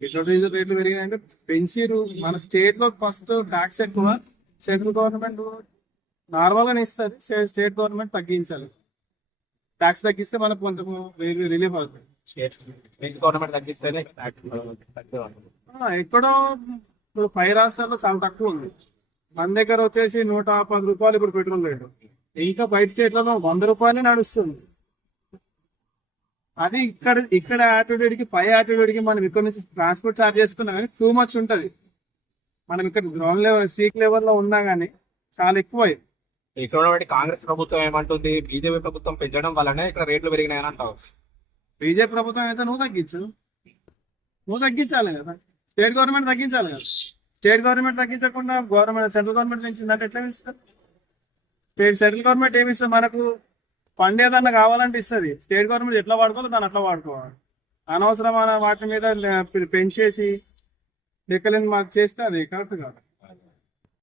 Petrol diesel రేట్లు పెరిగినాయంటే పెంచిరు. మన state లో ఫస్ట్ ట్యాక్స్ ఎక్కువ, సెంట్రల్ గవర్నమెంట్ నార్మల్ గానే ఇస్తుంది, స్టేట్ గవర్నమెంట్ తగ్గించాలి. ట్యాక్స్ తగ్గిస్తే మనకు కొంచెం రిలీఫ్ అవుతుంది. స్టేట్ గవర్నమెంట్ తగ్గిస్తేనే tax తక్కువ ఉంటుంది. ఎక్కడో ఇప్పుడు 5 రాష్ట్రాల్లో చాలా తక్కువ ఉంది. మన దగ్గర వచ్చేసి 110 రూపాయలు ఇప్పుడు పెట్రోల్ రేటు. ఇంకా బయట స్టేట్లలో 100 రూపాయలే నడుస్తుంది. అది ఇక్కడ యాటిట్యూడ్ కి పై యాటిట్యూడ్ కి మనం ఇక్కడ నుంచి ట్రాన్స్పోర్ట్ చార్జ్ చేసుకున్నా కానీ టూ మచ్ ఉంటది. మనం ఇక్కడ గ్రౌండ్ లెవెల్ సీక్ లెవెల్లో ఉన్నా కానీ చాలా ఎక్కువ. ఇక్కడ ఉన్నటువంటి కాంగ్రెస్ ప్రభుత్వం ఏమంటుంది, బీజేపీ ప్రభుత్వం పెంచడం వల్లనే ఇక్కడ రేట్లు పెరిగినాయని అంటావు. బీజేపీ ప్రభుత్వం అయితే నువ్వు తగ్గించాలి కదా. స్టేట్ గవర్నమెంట్ తగ్గించాలి కదా. స్టేట్ గవర్నమెంట్ తగ్గించకుండా సెంట్రల్ గవర్నమెంట్ పెంచిందంటే ఎట్లా ఇస్తారు? సెంట్రల్ గవర్నమెంట్ ఏమి ఇస్తుంది మనకు? ఫండ్ ఏదన్నా కావాలంటే ఇస్తుంది. స్టేట్ గవర్నమెంట్ ఎట్లా వాడుకోవాలి దాన్ని అట్లా వాడుకోవాలి. అనవసరమైన వాటి మీద పెంచేసి లెక్కలేని మాకు చేస్తే అది కరెక్ట్ కాదు.